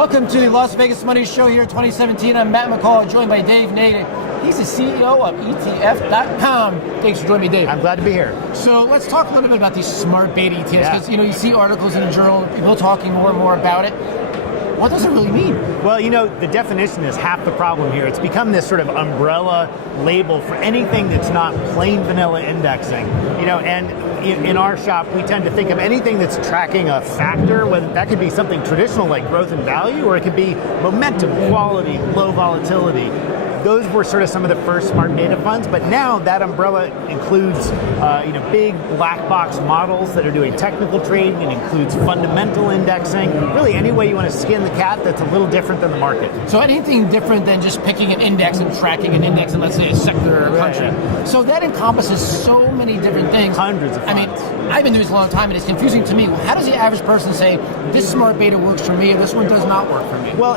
Welcome to the Las Vegas Money Show here 2017. I'm Matt McCall, joined by Dave Nadig. He's the CEO of ETF.com. Thanks for joining me, Dave. I'm glad to be here. So let's talk a little bit about these smart beta ETFs, because you see articles in the journal, people talking more and more about it. What does it really mean? Well, the definition is half the problem here. It's become this sort of umbrella label for anything that's not plain vanilla indexing. And in our shop, we tend to think of anything that's tracking a factor, whether that could be something traditional like growth and value, or it could be momentum, quality, low volatility. Those were sort of some of the first smart beta funds, but now that umbrella includes big black box models that are doing technical trading. It includes fundamental indexing. Really, any way you want to skin the cat that's a little different than the market. So anything different than just picking an index and tracking an index in, let's say, a sector or a country. Right. So that encompasses so many different things. Hundreds of funds. I've been doing this a long time, and it's confusing to me. How does the average person say, this smart beta works for me, and this one does not work for me? Well,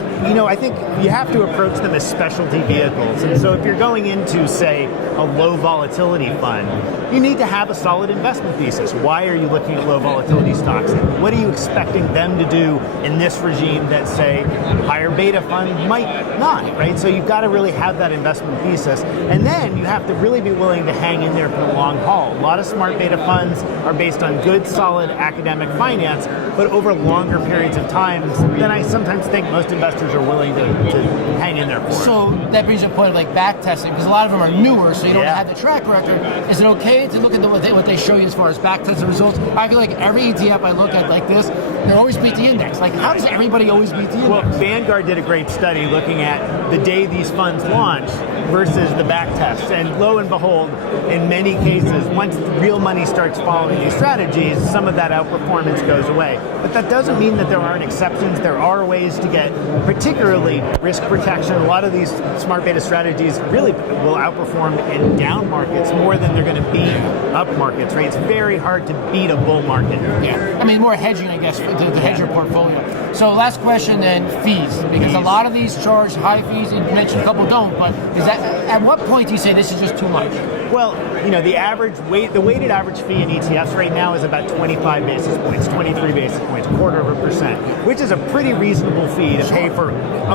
I think you have to approach them as specialty vehicles. And so if you're going into, say, a low volatility fund, you need to have a solid investment thesis. Why are you looking at low volatility stocks? What are you expecting them to do in this regime that, say, higher beta fund might not, right? So you've got to really have that investment thesis. And then you have to really be willing to hang in there for the long haul. A lot of smart beta funds are based on good, solid academic finance, but over longer periods of time than I sometimes think most investors are willing to hang in there for. So that brings up a point of like back testing, because a lot of them are newer, so you don't have the track record. Is it okay to look at what they show you as far as back testing results? I feel like every ETF I look at like this, they always beat the index. Like, how does everybody always beat the index? Well, Vanguard did a great study looking at the day these funds launch versus the back tests. And lo and behold, in many cases, once the real money starts following these strategies, some of that outperformance goes away. But that doesn't mean that there aren't exceptions. There are ways to get particularly risk protection. A lot of these smart beta strategies really will outperform in down markets more than they're going to beat up markets, right? It's very hard to beat a bull market. Yeah, more hedging, I guess, to hedge your portfolio. So last question then, fees. Because a lot of these charge high fees, you mentioned a couple don't, but is that at what point do you say this is just too much? Well, the weighted average fee in ETFs right now is about 25 basis points, 23 basis points, 0.25%, which is a pretty reasonable fee to pay for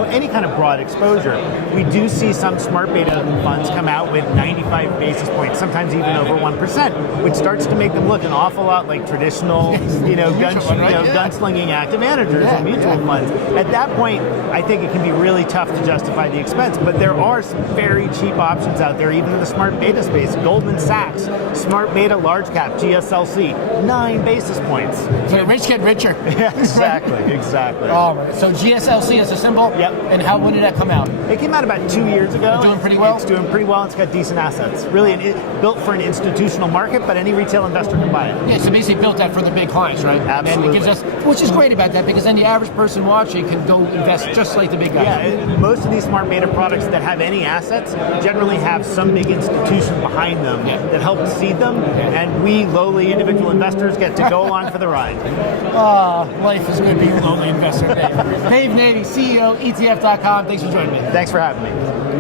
any kind of broad exposure. We do see some smart beta funds come out with 95 basis points, sometimes even over 1%, which starts to make them look an awful lot like traditional, gunslinging active managers and mutual funds. At that point, I think it can be really tough to justify the expense, but there are some very cheap options out there, even in the smart beta space. Goldman Sachs, smart beta large cap, GSLC, 9 basis points. So the rich get richer. Yeah, exactly. All right. So GSLC is a symbol. Yep. And when did that come out? It came out about 2 years ago. It's doing pretty well? It's doing pretty well. It's got decent assets. Really built for an institutional market, but any retail investor can buy it. Yeah, so basically built that for the big clients, right? Absolutely. And it gives us, which is great about that, because then the average person watching can go invest just like the big guys. Yeah, most of these smart beta products that have any assets generally have some big institution behind them that helps seed them, and we lowly individual investors get to go along for the ride. Life is good being a lowly investor. Dave Nadig, CEO, ETF.com. Thanks for joining me. Thanks for having me.